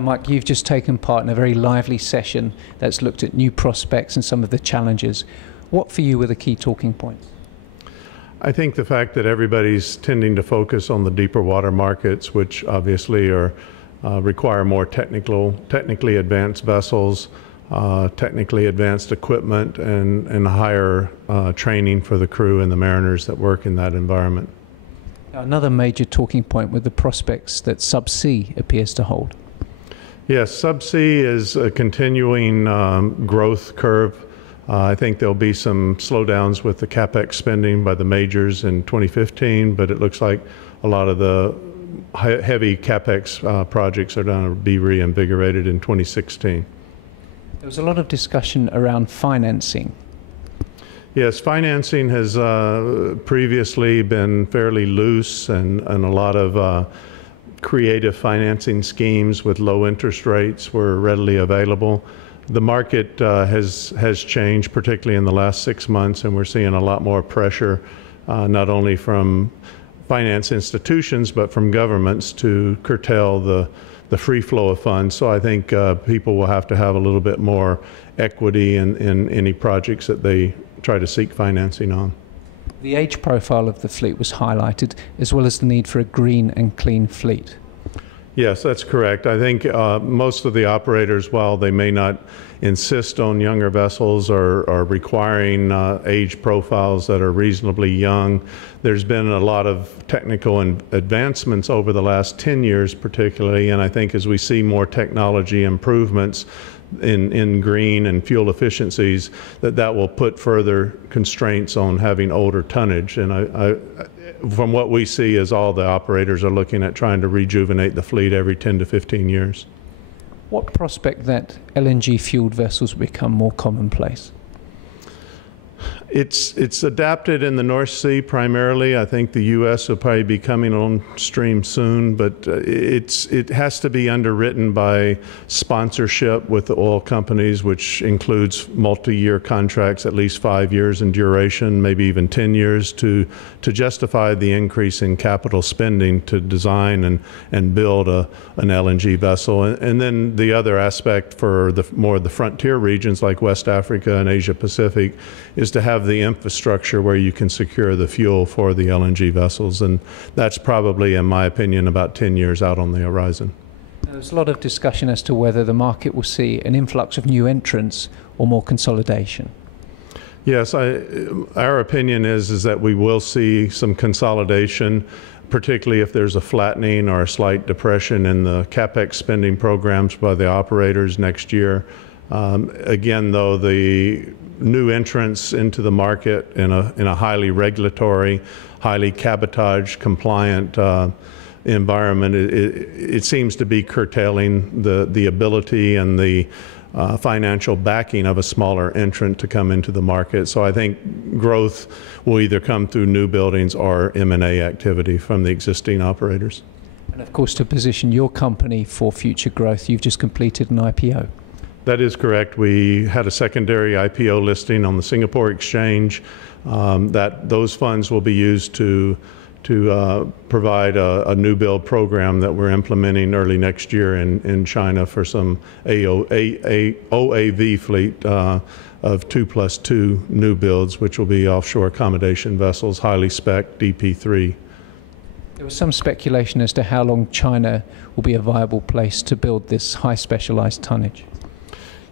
And Mike, you've just taken part in a very lively session that's looked at new prospects and some of the challenges. What for you were the key talking points? I think the fact that everybody's tending to focus on the deeper water markets, which obviously are require more technically advanced vessels, technically advanced equipment, and higher training for the crew and the mariners that work in that environment. Another major talking point with the prospects that subsea appears to hold. Yes, subsea is a continuing growth curve. I think there'll be some slowdowns with the CapEx spending by the majors in 2015, but it looks like a lot of the heavy CapEx projects are going to be reinvigorated in 2016. There was a lot of discussion around financing. Yes, financing has previously been fairly loose, and a lot of creative financing schemes with low interest rates were readily available. The market has changed, particularly in the last 6 months, and we're seeing a lot more pressure, not only from finance institutions, but from governments to curtail the free flow of funds. So I think people will have to have a little bit more equity in any projects that they try to seek financing on. The age profile of the fleet was highlighted, as well as the need for a green and clean fleet. Yes, that's correct. I think most of the operators, while they may not insist on younger vessels or requiring age profiles that are reasonably young, there's been a lot of technical advancements over the last 10 years particularly, and I think as we see more technology improvements in green and fuel efficiencies, that will put further constraints on having older tonnage. And from what we see, is all the operators are looking at trying to rejuvenate the fleet every 10 to 15 years. What prospect that LNG fueled vessels become more commonplace? It's adapted in the North Sea primarily. I think the U.S. will probably be coming on stream soon, but it has to be underwritten by sponsorship with the oil companies, which includes multi-year contracts, at least 5 years in duration, maybe even 10 years, to justify the increase in capital spending to design and build an LNG vessel. And then the other aspect for more of the frontier regions like West Africa and Asia Pacific is to have the infrastructure where you can secure the fuel for the LNG vessels, and that's probably, in my opinion, about 10 years out on the horizon. There's a lot of discussion as to whether the market will see an influx of new entrants or more consolidation. Yes, our opinion is that we will see some consolidation, particularly if there's a flattening or a slight depression in the CapEx spending programs by the operators next year. Again, though, the new entrants into the market in a highly regulatory, highly cabotage compliant environment, it seems to be curtailing the ability and the financial backing of a smaller entrant to come into the market. So I think growth will either come through new buildings or M&A activity from the existing operators. And of course, to position your company for future growth, you've just completed an IPO. That is correct. We had a secondary IPO listing on the Singapore Exchange. Those funds will be used to provide a new build program that we're implementing early next year in China for some OAV fleet of 2+2 new builds, which will be offshore accommodation vessels, highly spec DP3. There was some speculation as to how long China will be a viable place to build this high specialized tonnage.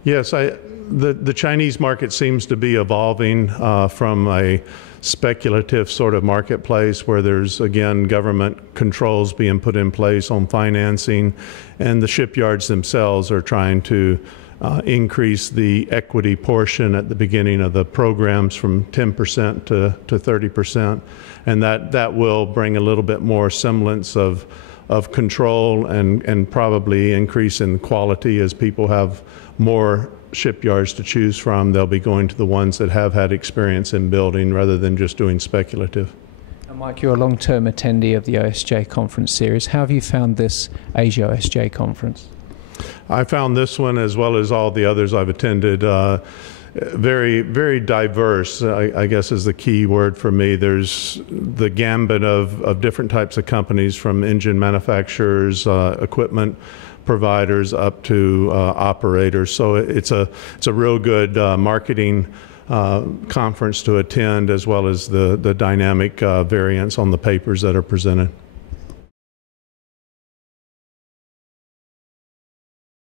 Yes, the Chinese market seems to be evolving from a speculative sort of marketplace where there's, again, government controls being put in place on financing, and the shipyards themselves are trying to increase the equity portion at the beginning of the programs from 10% to 30%, and that will bring a little bit more semblance of control and probably increase in quality. As people have more shipyards to choose from, they'll be going to the ones that have had experience in building rather than just doing speculative. And Mike, you're a long-term attendee of the OSJ conference series. How have you found this Asia OSJ conference? I found this one, as well as all the others I've attended, very, very diverse, I guess is the key word for me. There's the gambit of different types of companies, from engine manufacturers, equipment providers up to operators. So it's a real good marketing conference to attend, as well as the dynamic variants on the papers that are presented.